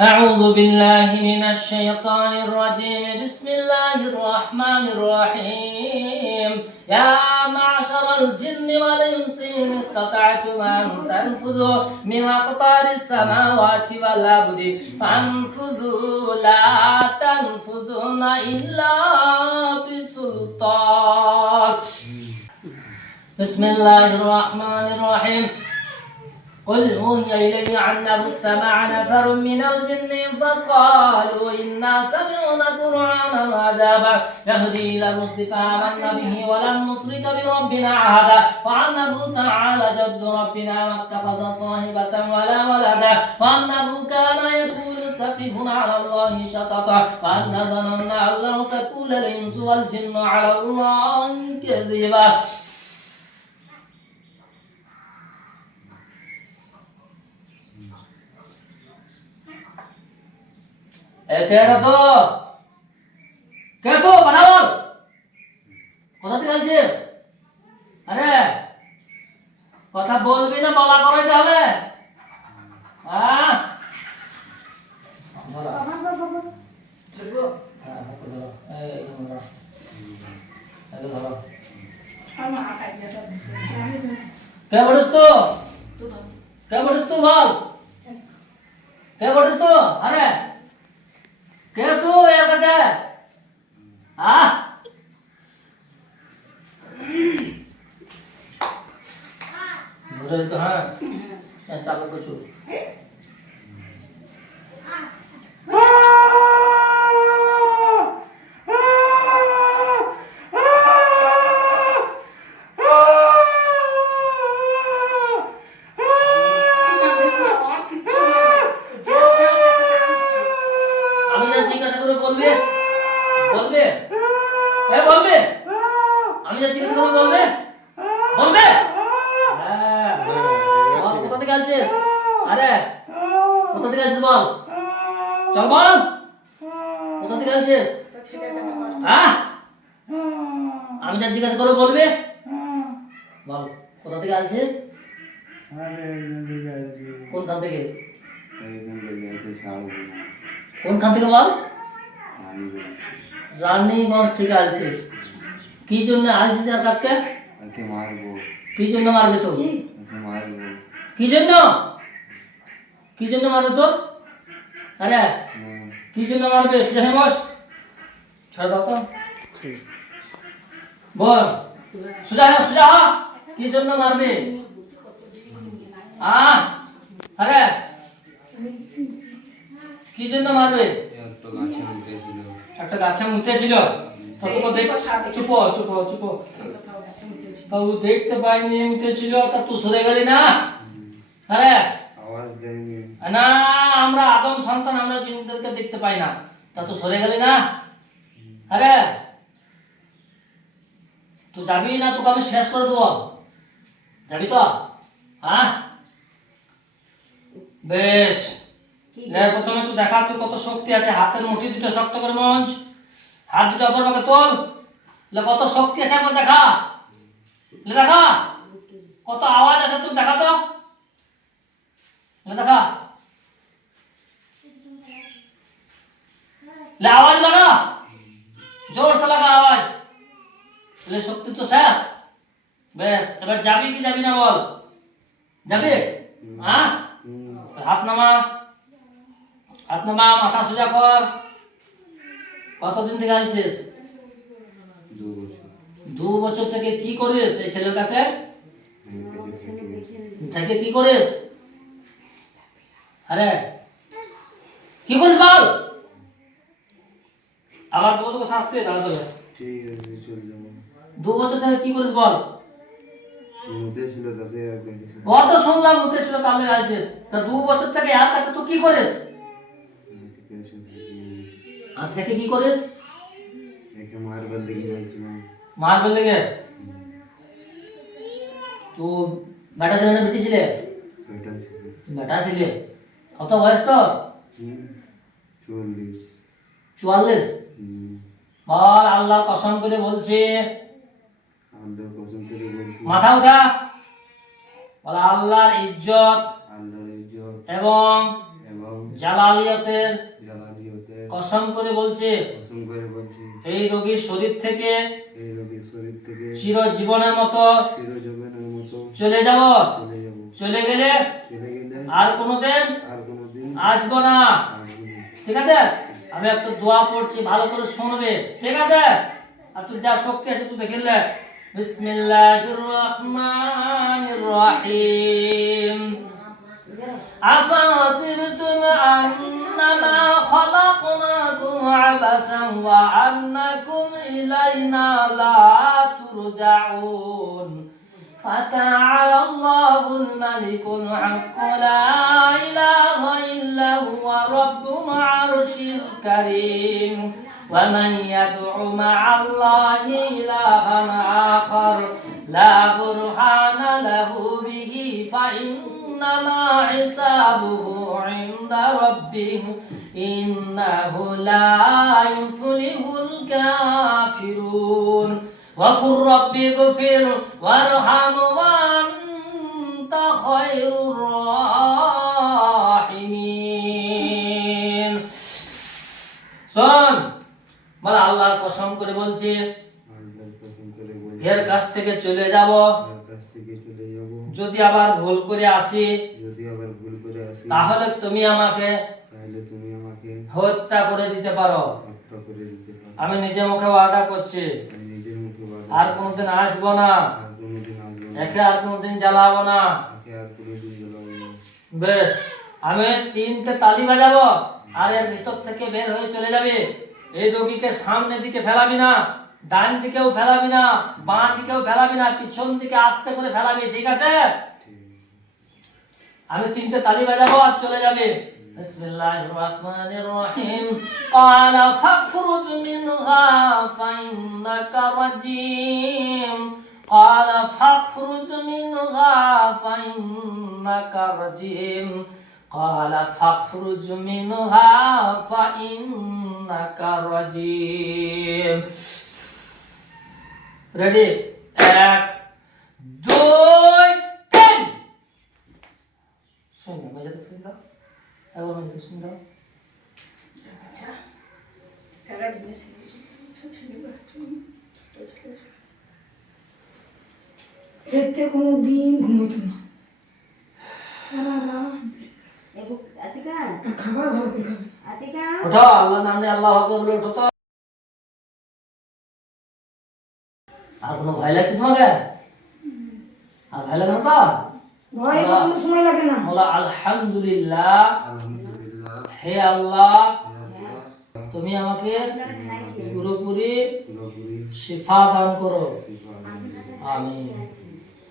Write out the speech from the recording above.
أعوذ بالله من الشيطان الرجيم بسم الله الرحمن الرحيم يا معشر الجن والإنس إن استطعتم أن تنفذوا من أقطار السماوات والأرض فانفذوا لا تنفذون إلا بسلطان بسم الله الرحمن الرحيم قل أوحي إلي أنه استمع نفر من الجن فقالوا إنا سمعنا قرآنا عجبا يهدي إلى الرشد فآمنا به ولن نشرك بربنا أحدا وأنه تعالى جد ربنا ما اتخذ صاحبة ولا ولدا وأنه كان يقول سفيهنا على الله شططا وأنا ظننا أن لا تقول الإنس والجن على الله كذبا কথা বলবি না বলা করাইতে হবে কে বলিস তো বল কে বলিস তো আরে কে তুই এর কাছে বুঝলি তো হ্যাঁ চালু করছো আমি যা জিজ্ঞাসা করবো বলবে কোথা থেকে আসছিস আরে কোথা থেকে আসছিস বল চল বল কোথা থেকে আসছিস আমি যা জিজ্ঞাসা করবো বলবে বল কোথা থেকে আসছিস কোনখান থেকে বল রানীগঞ্জ থেকে আসছিস কি জন্য আসছিস আর কাজকে কি জন্য মারবে তো কি জন্য মারবে তো আরে কি জন্য মারবে সেখানে বস ছেড়ে দাও তো বল সুজা কি জন্য মারবে আরে কি জন্য মারবে একটা গাছে মুতেছিল চুপ তাও দেখতে পাইনি মুতেছিল তা তুই সরে গেলি না আরে আওয়াজ দেয়নি না আমরা আদম সন্তান আমরা জিনদেরকে দেখতে পাই না তা তুই সরে গেলি না আরে তুই যাবি না তোকে আমি শেষ করে দেবো যাবি তো বেশ প্রথমে তুই দেখা তুই কত শক্তি আছে হাতের মুঠি দুটো শক্ত করে মঞ্চ হাত দুটো অপর পাকে তোল কত শক্তি আছে একবার দেখা কত আওয়াজ আছে তুই দেখা তো দেখা আওয়াজ লাগা জোর সে লাগা আওয়াজ শক্তি তো শেষ বেশ এবার যাবি কি যাবি না বল যাবি হাত নামা মাথা সোজা কর কতদিন থেকে আছিস 2 বছর থেকে কি করিস এই ছেলের কাছে থেকে কি করিস আরে কি করিস বল আবার তোকে শাস্তি দাও তো ঠিক আছে চল যাব 2 বছর থেকে কি করিস বল মুতেছিল তাতে অত শুনলাম মুতেছিল তাহলে আছিস তা 2 বছর থেকে আর কাছে তুই কি করিস আর থেকে কি করিস একে মারবেল লেগে তো বেটা ছেলে না বেটি ছিলে বেটা ছিলে কত বয়স তো 44 বল আল্লাহর কসম করে বলছে মাথা উঠা বল আল্লাহর ইজ্জত এবং জালালিয়াতের জালালিয়াতের কসম করে বলছে, কসম করে বলছি, এই রোগীর শরীর থেকে এই রোগীর শরীর থেকে চিরজীবনের মতো চিরজীবনের মতো চলে যাব। চলে যাব। চলে গেলে চলে গেলে আর কোনোদিন আর কোনোদিন আসবো না। আসবো না। ঠিক আছে? আমি একটা দোয়া পড়ছি, ভালো করে শুনবে। ঠিক আছে? আর তুই যা শক্তি আছে তুই দেখলে। বিসমিল্লাহির রহমানির রহিম। আফাসিবতুম আন্নামা খালাকনাকুম আবাসান ওয়া আন্নাকুম ইলাইনা লা তুরজাউন। فتعالى الله الملك الحق لا إله إلا هو رب العرش الكريم. ومن يدع مع الله إلها آخر لا برهان له به فإنما حسابه عند ربه إنه لا يفلح الكافرون. وقل رب اغفر وارحم وأنت خير الراحمين. শোন, বল আল্লাহর কসম করে বলছি, আল্লাহর কসম করে বলছি, এর কাছ থেকে চলে যাব। এর কাছ থেকে চলে যাব। যদি আবার ভুল করে আসি যদি আবার ভুল করে আসি তাহলে তুমি আমাকে হত্যা করে দিতে পারো। হত্যা করে দিতে পারো। আমি নিজে মুখে ওয়াদা করছি, আমি নিজের মুখে ওয়াদা আর কোনোদিন আসবো না, আর কোনোদিন আসবো না। একে আর কোনোদিন জ্বালাবো না। একে আর কোনোদিন জ্বালাবো না। বেশ, আমি 3টে তালি বাজাবো আর এর ভিতর থেকে বের হয়ে চলে যাবে। এই রোগীকে সামনের দিকে ফেলাবি না, ডান দিকেও ফেলাবি না, বাঁ দিকেও ফেলাবি না, পিছন দিকে আস্তে করে ফেলাবি। ঠিক আছে? আমি 3টে তালি বাজাবো আর চলে যাবে। বিসমিল্লাহির রহমানির রহিম। ক্বালা ফাখরুজ মিনহা ফাইন্নাকা রাজিম। ক্বালা ফাখরুজ মিনহা ফাইন্নাকা রাজিম। ক্বালা ফাখরুজ মিনহা ফাইন্নাকা রাজিম। রেডি? 1 2 3। শুনুন, বাজাতে শুনুন দাও। একবার বাজাতে শুনুন দাও। আচ্ছা, ফেলা জিনিস এতে কোনো দিন ঘুমোতো না, সারা রাত খাবার ভালো করে খাবে। ওঠো, আল্লাহর নাম নিয়ে আল্লাহু আকবার বলে ওঠো তো। আর কোনো ভয় লাগছে তোমাকে? আর ভয় লাগে না তো? ভয় কোনো সময় লাগে না। বলো আলহামদুলিল্লাহ। আলহামদুলিল্লাহ। হে আল্লাহ, আল্লাহ, তুমি আমাকে পুরোপুরি পুরোপুরি শিফা দান করো। শিফা দান করো। আমিন।